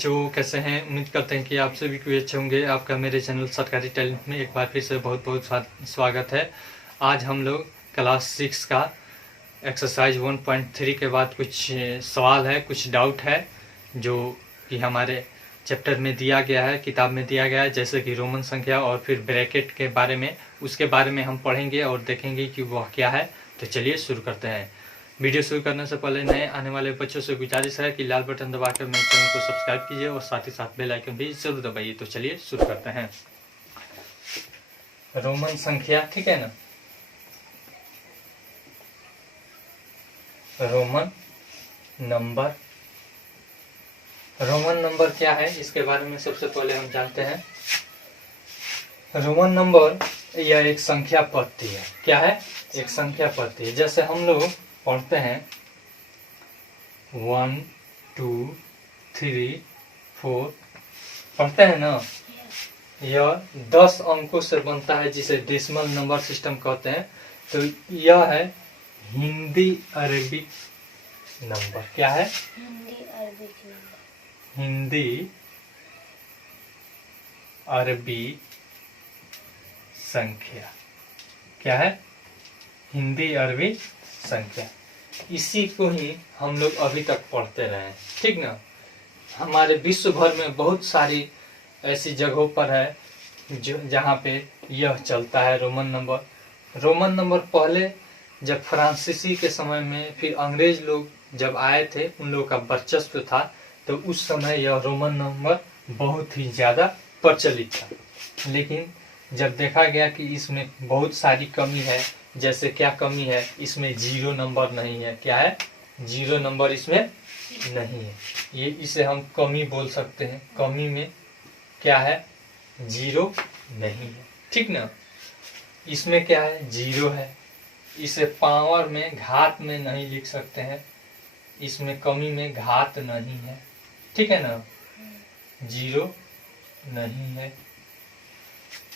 बच्चों, कैसे हैं? उम्मीद करते हैं कि आप सभी कोई अच्छे होंगे। आपका मेरे चैनल सरकारी टैलेंट में एक बार फिर से बहुत बहुत स्वागत है। आज हम लोग क्लास 6 का एक्सरसाइज 1.3 के बाद कुछ सवाल है, कुछ डाउट है जो कि हमारे चैप्टर में दिया गया है, किताब में दिया गया है, जैसे कि रोमन संख्या और फिर ब्रैकेट के बारे में, उसके बारे में हम पढ़ेंगे और देखेंगे कि वह क्या है। तो चलिए शुरू करते हैं। वीडियो शुरू करने से पहले नए आने वाले बच्चों से गुजारिश है कि लाल बटन दबाकर मेरे चैनल को सब्सक्राइब कीजिए और साथ ही साथ बेल आइकन भी जरूर दबाइए। तो चलिए शुरू करते हैं। रोमन संख्या, ठीक है ना। रोमन नंबर, रोमन नंबर क्या है इसके बारे में सबसे पहले हम जानते हैं। रोमन नंबर यह एक संख्या पद्धति है। क्या है? एक संख्या पद्धति है। जैसे हम लोग पढ़ते हैं 1 2 3 4 पढ़ते हैं ना। यह 10 अंकों से बनता है जिसे डेसिमल नंबर सिस्टम कहते हैं। तो यह है हिंदी अरबिक नंबर। क्या है? Hindi Arabic number. हिंदी अरबी संख्या। क्या है? हिंदी अरबी संख्या। इसी को ही हम लोग अभी तक पढ़ते रहे हैं, ठीक ना। हमारे विश्व भर में बहुत सारी ऐसी जगहों पर है जो जहाँ पे यह चलता है रोमन नंबर। रोमन नंबर पहले जब फ्रांसीसी के समय में, फिर अंग्रेज लोग जब आए थे, उन लोगों का वर्चस्व था, तो उस समय यह रोमन नंबर बहुत ही ज़्यादा प्रचलित था। लेकिन जब देखा गया कि इसमें बहुत सारी कमी है, जैसे क्या कमी है? इसमें 0 नंबर नहीं है। क्या है? 0 नंबर इसमें नहीं है। ये इसे हम कमी बोल सकते हैं। कमी में क्या है? 0 नहीं है, ठीक ना। इसमें क्या है? 0 है। इसे पावर में, घात में नहीं लिख सकते हैं। इसमें कमी में घात नहीं है, ठीक है ना। 0 नहीं है।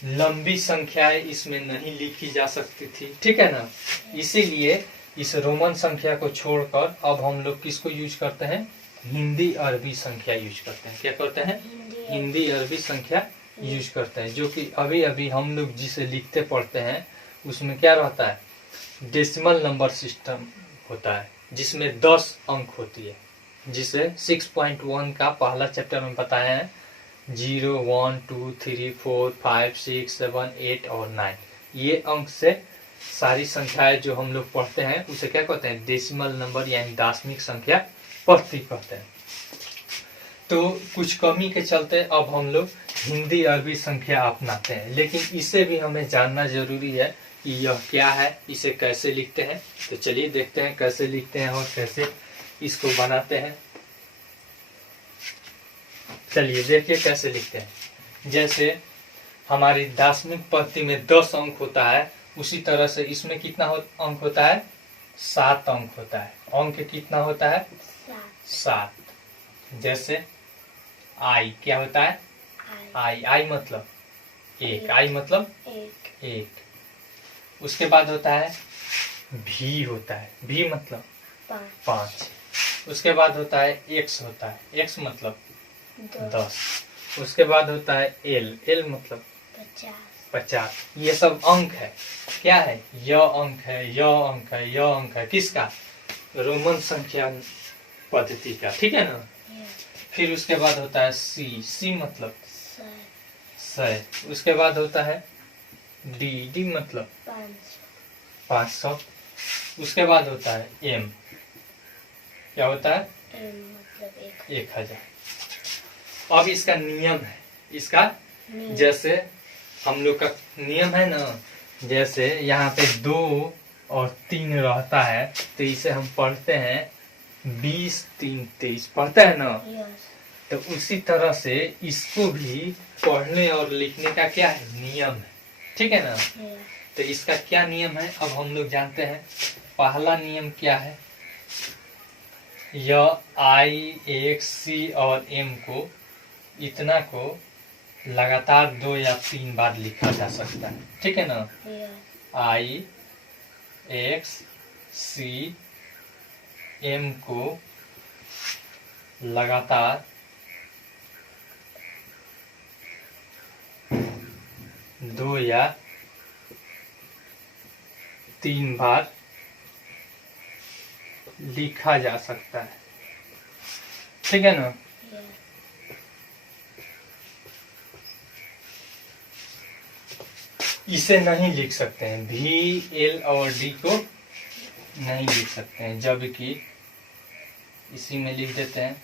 लंबी संख्याएं इसमें नहीं लिखी जा सकती थी, ठीक है ना। इसीलिए इस रोमन संख्या को छोड़कर अब हम लोग किसको यूज करते हैं? हिंदी अरबी संख्या यूज करते हैं। क्या करते हैं? हिंदी अरबी संख्या यूज करते हैं। जो कि अभी अभी हम लोग जिसे लिखते पढ़ते हैं उसमें क्या रहता है? डेसिमल नंबर सिस्टम होता है, जिसमें 10 अंक होती है, जिसे 6.1 का पहला चैप्टर में बताया है। 0 1 2 3 4 5 6 7 8 और 9 ये अंक से सारी संख्याएं जो हम लोग पढ़ते हैं उसे क्या कहते हैं? डेसिमल नंबर यानी दार्शनिक संख्या पद्धति कहते हैं। तो कुछ कमी के चलते अब हम लोग हिंदी अरबी संख्या अपनाते हैं, लेकिन इसे भी हमें जानना जरूरी है कि यह क्या है, इसे कैसे लिखते हैं। तो चलिए देखते हैं कैसे लिखते हैं और कैसे इसको बनाते हैं। चलिए देखिए कैसे लिखते हैं। जैसे हमारी दार्शनिक पद्धति में 10 अंक होता है, उसी तरह से इसमें कितना अंक होता है? 7 अंक होता है। अंक कितना होता है? 7। जैसे आई क्या होता है? आई मतलब एक। आई मतलब एक। उसके बाद होता है भी होता है। भी मतलब 5। उसके बाद होता है एक्स होता है। एक्स मतलब 10। उसके बाद होता है एल। एल मतलब 50। ये सब अंक है। क्या है? यह अंक है, यह अंक है, यह अंक है। किसका? रोमन संख्या पद्धति का, ठीक है ना। फिर उसके बाद होता है सी। सी मतलब 100। उसके बाद होता है डी। डी मतलब 500। उसके बाद होता है एम। क्या होता है? मतलब 1000। अब इसका नियम है। इसका जैसे हम लोग का नियम है ना, जैसे यहाँ पे 2 और 3 रहता है, तो इसे हम पढ़ते हैं 20 3 23 पढ़ते हैं ना। तो उसी तरह से इसको भी पढ़ने और लिखने का क्या है? नियम है, ठीक है ना। तो इसका क्या नियम है अब हम लोग जानते हैं। पहला नियम क्या है? यह आई, एक्स, सी और एम को, इतना को लगातार 2 या 3 बार लिखा जा सकता है, ठीक है ना। आई, एक्स, सी, एम को लगातार 2 या 3 बार लिखा जा सकता है, ठीक है ना। यस। इसे नहीं लिख सकते हैं, भी, एल और डी को नहीं लिख सकते हैं, जबकि इसी में लिख देते हैं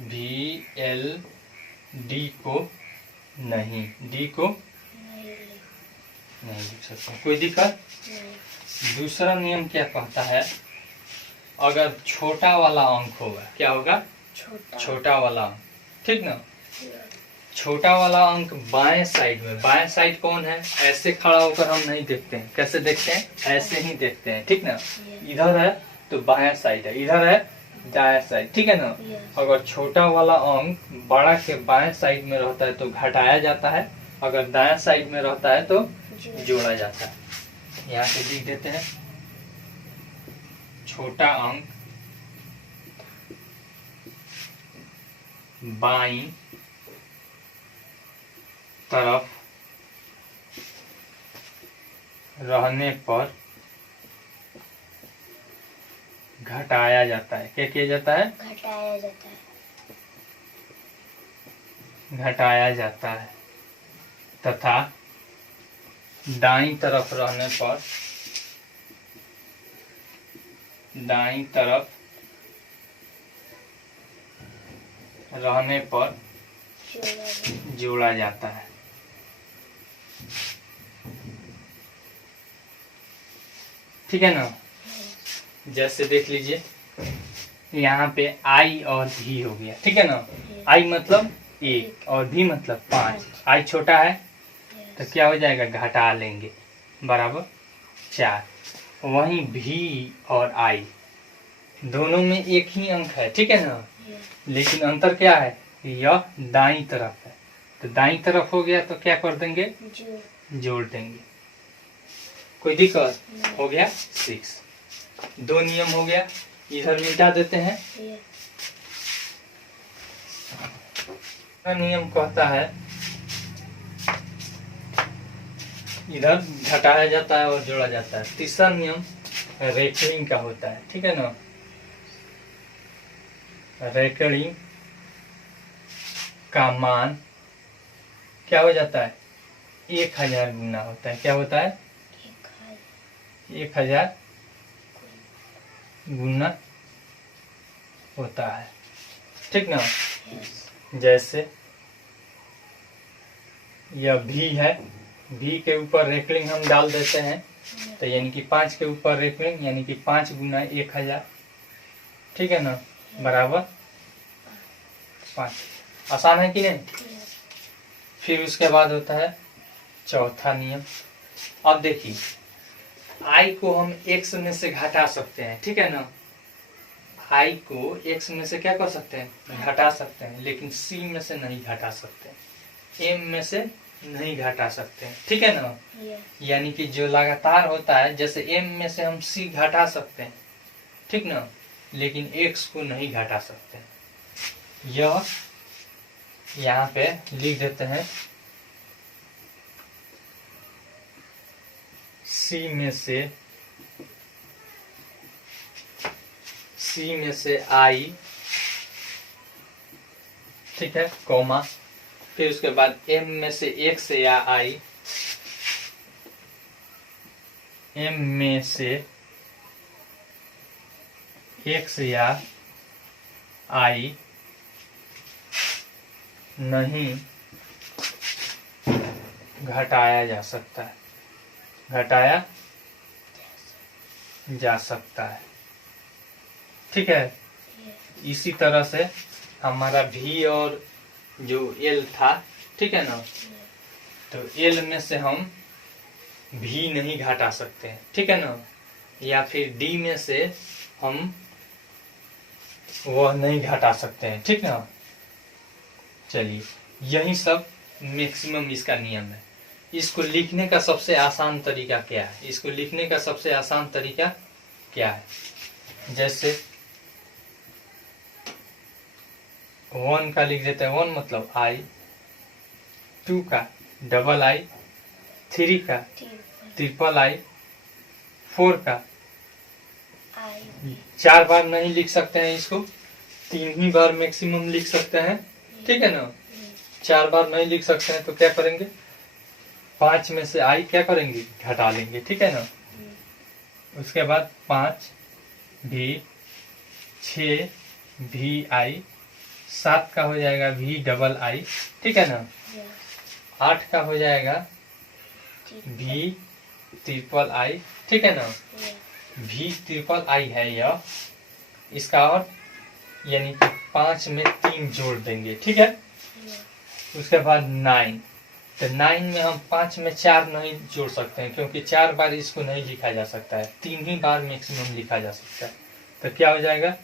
भी, एल, डी को नहीं, डी को नहीं लिख सकते। कोई दिक्कत? नहीं। दूसरा नियम क्या कहता है, अगर छोटा वाला अंक होगा, क्या होगा? छोटा वाला अंक, ठीक ना। छोटा वाला अंक बाएं साइड में, बाएं साइड कौन है? ऐसे खड़ा होकर हम नहीं देखते हैं, कैसे देखते हैं? ऐसे ही देखते हैं, ठीक ना। इधर है तो बाएं साइड है, इधर है दाएं साइड, ठीक है ना। अगर छोटा वाला अंक बड़ा के बाएं साइड में रहता है तो घटाया जाता है, अगर दाएं साइड में रहता है तो जोड़ा जाता है। यहाँ से लिख देते हैं, छोटा अंक बाईं तरफ रहने पर घटाया जाता है। क्या किया जाता है? घटाया जाता है। घटाया जाता है। तथा दाईं तरफ रहने पर, दाईं तरफ रहने पर जोड़ा जाता है। ठीक है ना। जैसे देख लीजिए, यहाँ पे आई और भी हो गया, ठीक है ना। आई मतलब 1 और भी मतलब 5। आई छोटा है तो क्या हो जाएगा? घटा लेंगे, बराबर 4। वहीं भी और आई दोनों में एक ही अंक है, ठीक है ना। लेकिन अंतर क्या है? यह दाईं तरफ है, तो दाईं तरफ हो गया तो क्या कर देंगे? जोड़ देंगे। कोई दिक्कत? हो गया 6। 2 नियम हो गया, इधर मिटा देते हैं। नियम कहता है इधर घटाया जाता है और जोड़ा जाता है। तीसरा नियम रेकरिंग का होता है, ठीक है ना। रेकरिंग का मान क्या हो जाता है? 1000 गुना होता है। क्या होता है? 1000 गुना होता है, ठीक ना। जैसे यह भी है, भी के ऊपर रेकरिंग हम डाल देते हैं, तो यानी कि 5 के ऊपर रेकरिंग, यानी कि 5 गुना 1000, ठीक है ना, बराबर 5। आसान है कि नहीं? फिर उसके बाद होता है चौथा नियम। अब देखिए, आई को हम x में से घटा सकते हैं, ठीक है ना। आई को x में से क्या कर सकते हैं? घटा सकते हैं, लेकिन c में से नहीं घटा सकते, m में से नहीं घटा सकते हैं, ठीक है ना। यानी कि जो लगातार होता है, जैसे m में से हम c घटा सकते हैं, ठीक ना, लेकिन x को नहीं घटा सकते। यह यहाँ पे लिख देते हैं, C में से I, ठीक है, कॉमा, फिर उसके बाद M में से X या I, M में से X या I नहीं घटाया जा सकता है, घटाया जा सकता है, ठीक है। इसी तरह से हमारा भी और जो एल था, ठीक है ना, तो एल में से हम भी नहीं घटा सकते हैं, ठीक है ना, या फिर डी में से हम वह नहीं घटा सकते हैं, ठीक ना। चलिए, यही सब मैक्सिमम इसका नियम है। इसको लिखने का सबसे आसान तरीका क्या है? इसको लिखने का सबसे आसान तरीका क्या है? जैसे 1 का लिख देते हैं, 1 मतलब I, 2 का डबल I, 3 का ट्रिपल आई, 4 का आई 4 बार नहीं लिख सकते हैं इसको, 3 ही बार मैक्सिमम लिख सकते हैं, ठीक है ना। 4 बार नहीं लिख सकते हैं तो क्या करेंगे, 5 में से आई क्या करेंगे, घटा लेंगे, ठीक है ना। उसके बाद 5 भी, 6 भी आई, 7 का हो जाएगा भी डबल आई, ठीक है ना। 8 का हो जाएगा भी ट्रिपल आई, ठीक है ना। भी ट्रिपल आई है यह, इसका और यानी कि 5 में 3 जोड़ देंगे, ठीक है। उसके बाद 9, तो 9 में हम 5 में 4 नहीं जोड़ सकते हैं क्योंकि 4 बार इसको नहीं लिखा जा सकता है, 3 ही बार मैक्सिमम लिखा जा सकता है। तो क्या हो जाएगा,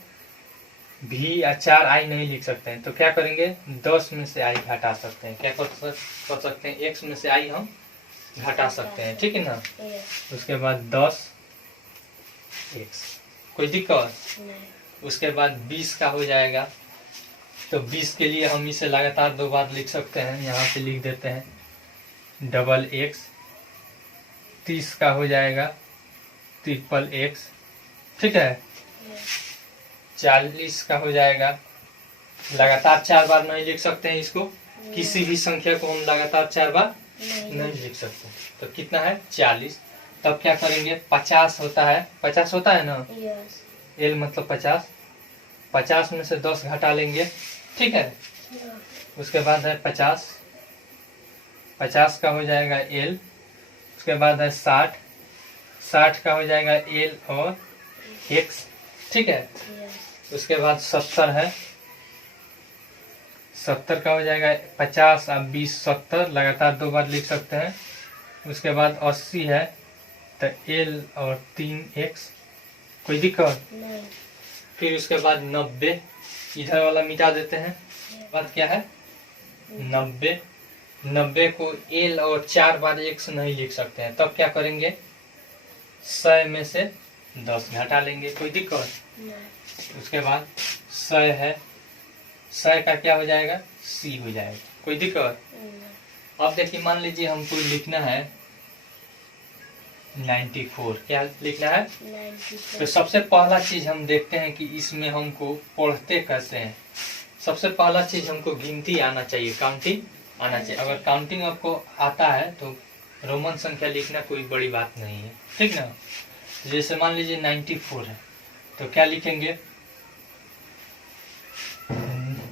भी या 4 आई नहीं लिख सकते हैं तो क्या करेंगे, 10 में से आई घटा सकते हैं, क्या कर सकते हैं, x में से आई हम घटा सकते हैं, ठीक है ना। उसके बाद 10 x, कोई दिक्कत। उसके बाद 20 का हो जाएगा, तो 20 के लिए हम इसे लगातार 2 बार लिख सकते हैं, यहाँ पे लिख देते हैं डबल x। 30 का हो जाएगा ट्रिपल x, ठीक है। 40 का हो जाएगा, लगातार 4 बार नहीं लिख सकते हैं इसको, किसी भी संख्या को हम लगातार 4 बार नहीं लिख सकते। तो कितना है 40, तब क्या करेंगे, 50 होता है, 50 होता है ना, एल मतलब 50, 50 में से 10 घटा लेंगे, ठीक है। उसके बाद है 50, 50 का हो जाएगा एल। उसके बाद है 60, 60 का हो जाएगा एल और एक्स, ठीक है। उसके बाद 70 है, 70 का हो जाएगा 50 अब 20 70, लगातार 2 बार लिख सकते हैं। उसके बाद 80 है, तो एल और 3x, कोई दिक्कत। फिर उसके बाद 90, इधर वाला मिटा देते हैं। बाद क्या है 90, 90 को एल और 4 बार x नहीं लिख सकते हैं, तब क्या करेंगे, 100 में से 10 घटा लेंगे, कोई दिक्कत। उसके बाद 100 है, 100 का क्या हो जाएगा, c हो जाएगा, कोई दिक्कत। अब देखिए मान लीजिए हमको लिखना है 94, क्या लिखना है, तो सबसे पहला चीज हम देखते हैं कि इसमें हमको पढ़ते कैसे हैं। सबसे पहला चीज हमको गिनती आना चाहिए, काउंटिंग आना चाहिए। अगर काउंटिंग आपको आता है तो रोमन संख्या लिखना कोई बड़ी बात नहीं है, ठीक ना। जैसे मान लीजिए 94 है, तो क्या लिखेंगे,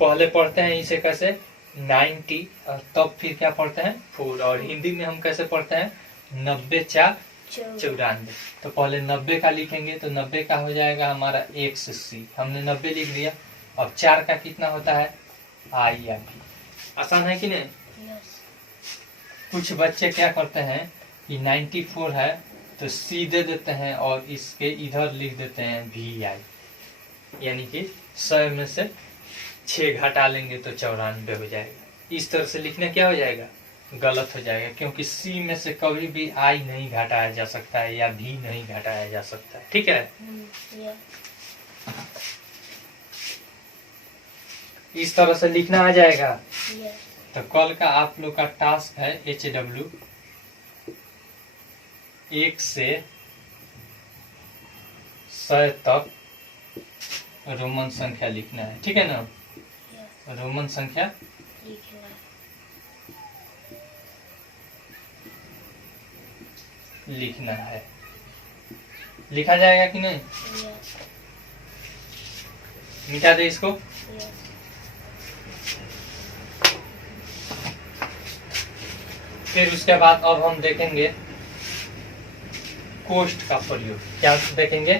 पहले पढ़ते हैं इसे कैसे 90 और तब फिर क्या पढ़ते हैं 4, और हिंदी में हम कैसे पढ़ते हैं 90 4 94। तो पहले 90 का लिखेंगे, तो 90 का हो जाएगा हमारा XC, हमने 90 लिख दिया। अब 4 का कितना होता है I या B, आसान है कि नहीं। कुछ बच्चे क्या करते हैं कि 94 है तो C दे देते हैं और इसके इधर लिख देते हैं VI, यानी कि 100 में से 6 घटा लेंगे तो 94 हो जाएगा। इस तरह से लिखना क्या हो जाएगा, गलत हो जाएगा, क्योंकि C में से कभी भी I नहीं घटाया जा सकता है या V नहीं घटाया जा सकता है, ठीक है। इस तरह से लिखना आ जाएगा। तो कल का आप लोग का टास्क है HW 1 से 100 तक रोमन संख्या लिखना है, ठीक है ना। रोमन संख्या लिखना है, लिखा जाएगा कि नहीं, मिटा दे इसको। फिर उसके बाद अब हम देखेंगे कोष्ठ का प्रयोग। क्या देखेंगे,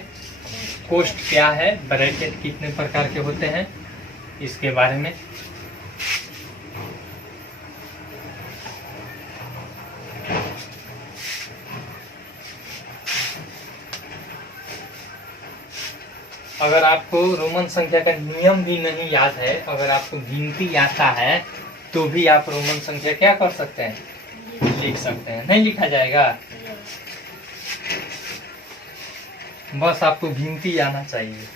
कोष्ठ क्या है, ब्रैकेट कितने प्रकार के होते हैं, इसके बारे में। अगर आपको रोमन संख्या का नियम भी नहीं याद है, अगर आपको गिनती आता है तो भी आप रोमन संख्या क्या कर सकते हैं, लिख सकते हैं। नहीं लिखा जाएगा, बस आपको गिनती आना चाहिए।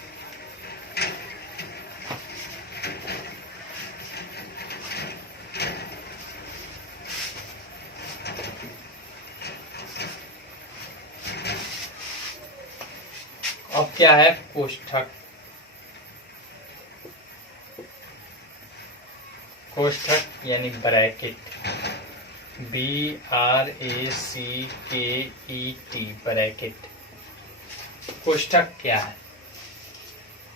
अब क्या है कोष्ठक। कोष्ठक यानी ब्रैकेट, BRACKET ब्रैकेट। कोष्ठक क्या है?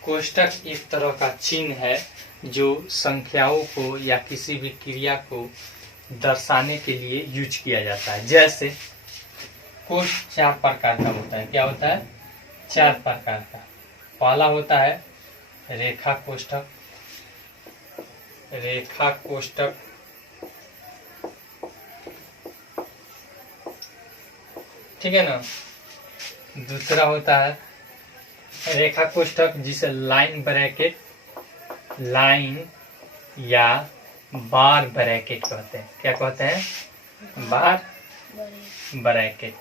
कोष्ठक एक तरह का चिन्ह है जो संख्याओं को या किसी भी क्रिया को दर्शाने के लिए यूज किया जाता है। जैसे कोष्ठ 4 प्रकार का होता है। क्या होता है? 4 प्रकार का। पहला होता है रेखा कोष्ठक। रेखा कोष्ठक, ठीक है ना। दूसरा होता है रेखा कोष्ठक जिसे लाइन ब्रैकेट, लाइन या बार ब्रैकेट कहते हैं। क्या कहते हैं? बार ब्रैकेट।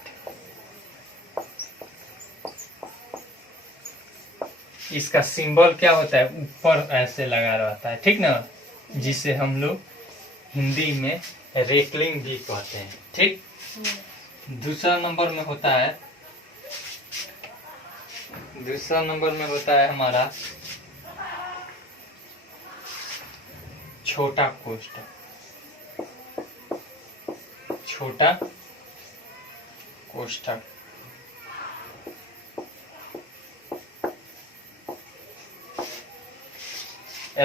इसका सिंबल क्या होता है? ऊपर ऐसे लगा रहता है, ठीक ना, जिसे हम लोग हिंदी में रेकलिंग भी कहते हैं, ठीक। दूसरा नंबर में होता है हमारा छोटा कोष्ठक। छोटा कोष्ठक,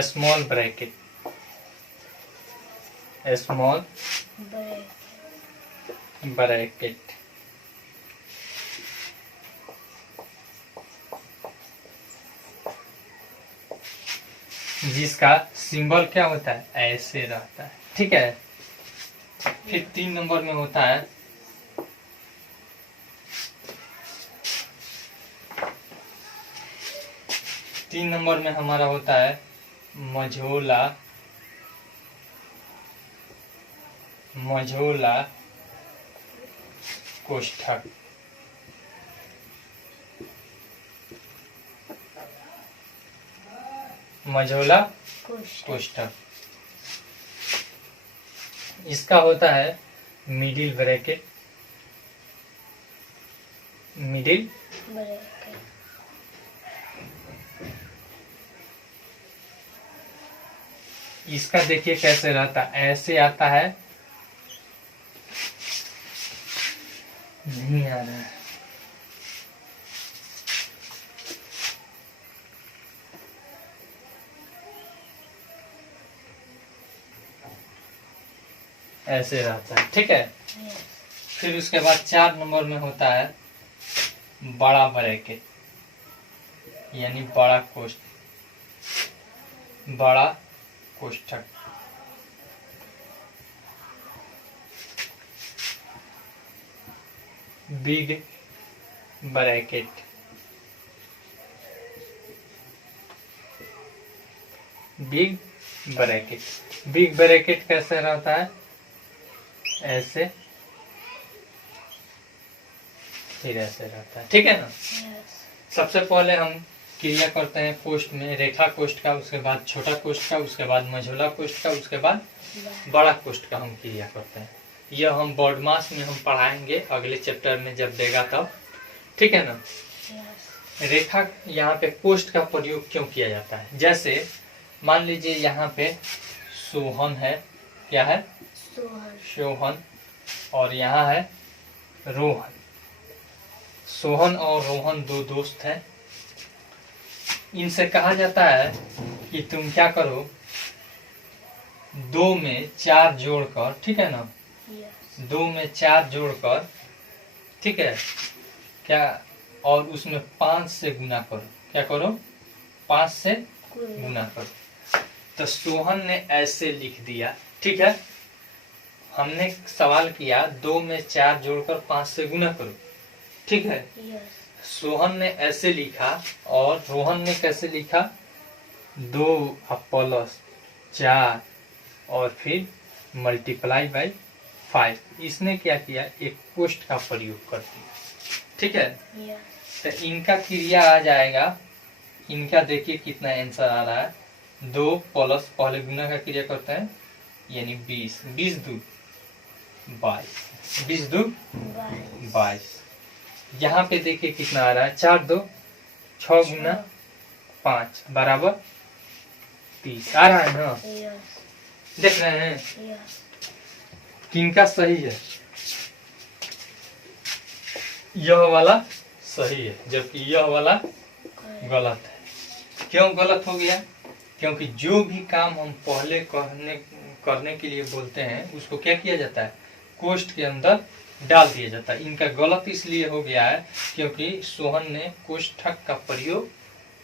स्मॉल ब्रैकेट, स्मॉल ब्रैकेट। जिसका सिंबल क्या होता है? ऐसे रहता है, ठीक है। फिर 3 नंबर में होता है हमारा होता है मझोला कोष्ठक। मझोला कोष्ठक, इसका होता है मिडिल ब्रैकेट, मिडिल ब्रैकेट। इसका देखिए कैसे रहता है, ऐसे आता है, नहीं आ रहा है, ऐसे रहता है, ठीक है। फिर उसके बाद 4 नंबर में होता है बड़ा ब्रैकेट, यानी बड़ा कोष्ठक। बिग ब्रैकेट, बिग ब्रैकेट कैसे रहता है? ऐसे, फिर ऐसे रहता है, ठीक है ना। सबसे पहले हम क्रिया करते हैं कोष्ठ में, रेखा कोष्ठ का, उसके बाद छोटा कोष्ठ का, उसके बाद मझोला कोष्ठ का, उसके बाद बड़ा कोष्ठ का हम क्रिया करते हैं। यह हम बोर्ड मास में हम पढ़ाएंगे अगले चैप्टर में जब देगा तब, ठीक है ना। रेखा यहाँ पे कोष्ठ का प्रयोग क्यों किया जाता है? जैसे मान लीजिए यहाँ पे सोहन है, क्या है? सोहन। और यहाँ है रोहन। सोहन और रोहन 2 दोस्त हैं। इनसे कहा जाता है कि तुम क्या करो, 2 में 4 जोड़कर, ठीक है ना, 2 में 4 जोड़कर, ठीक है, क्या, और उसमें 5 से गुना करो। क्या करो? 5 से गुना करो। तो सोहन ने ऐसे लिख दिया, ठीक है। हमने सवाल किया 2 में 4 जोड़कर 5 से गुना करो, ठीक है। सोहन ने ऐसे लिखा और रोहन ने कैसे लिखा? 2 प्लस 4 और फिर मल्टीप्लाई बाई 5। इसने क्या किया? एक कोष्ठ का प्रयोग कर दिया, ठीक है। तो इनका क्रिया आ जाएगा, इनका देखिए कितना आंसर आ रहा है। 2 प्लस, पहले गुना का क्रिया करते हैं, यानी 20, 20 2 22, 20 2 22। यहाँ पे देखिए कितना आ रहा है, 4 2 6 गुना 5 बराबर 30 आ रहा है ना। Yes. देख रहे हैं Yes. किनका सही है, यह वाला सही है जबकि यह वाला Correct. गलत है। क्यों गलत हो गया? क्योंकि जो भी काम हम पहले करने के लिए बोलते हैं उसको क्या किया जाता है, कोष्ठ के अंदर डाल दिया जाता है। इनका गलत इसलिए हो गया है क्योंकि सोहन ने कोष्ठक का प्रयोग,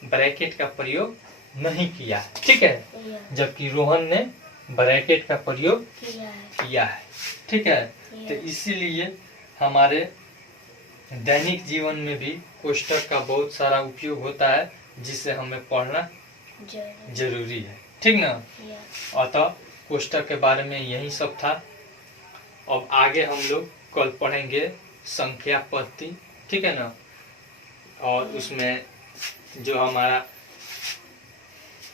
ब्रैकेट का प्रयोग नहीं किया है, ठीक है, Yeah. जबकि रोहन ने ब्रैकेट का प्रयोग किया है। किया है, ठीक है। तो इसीलिए हमारे दैनिक जीवन में भी कोष्ठक का बहुत सारा उपयोग होता है जिसे हमें पढ़ना जरूर। जरूरी है, ठीक ना। Yes. अतः कोष्ठक के बारे में यही सब था। अब आगे हम लोग कल पढ़ेंगे संख्या पत्ती, ठीक है ना, और उसमें जो हमारा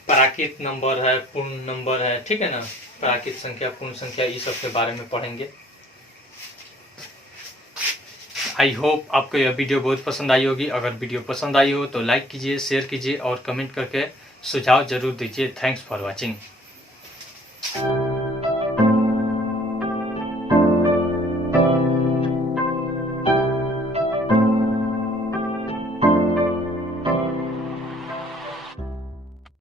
प्राकृत नंबर है, पूर्ण नंबर है, ठीक है ना, प्राकृत संख्या, पूर्ण संख्या, ये सब के बारे में पढ़ेंगे। आई होप आपको यह वीडियो बहुत पसंद आई होगी। अगर वीडियो पसंद आई हो तो लाइक कीजिए, शेयर कीजिए और कमेंट करके सुझाव जरूर दीजिए। Thanks for watching.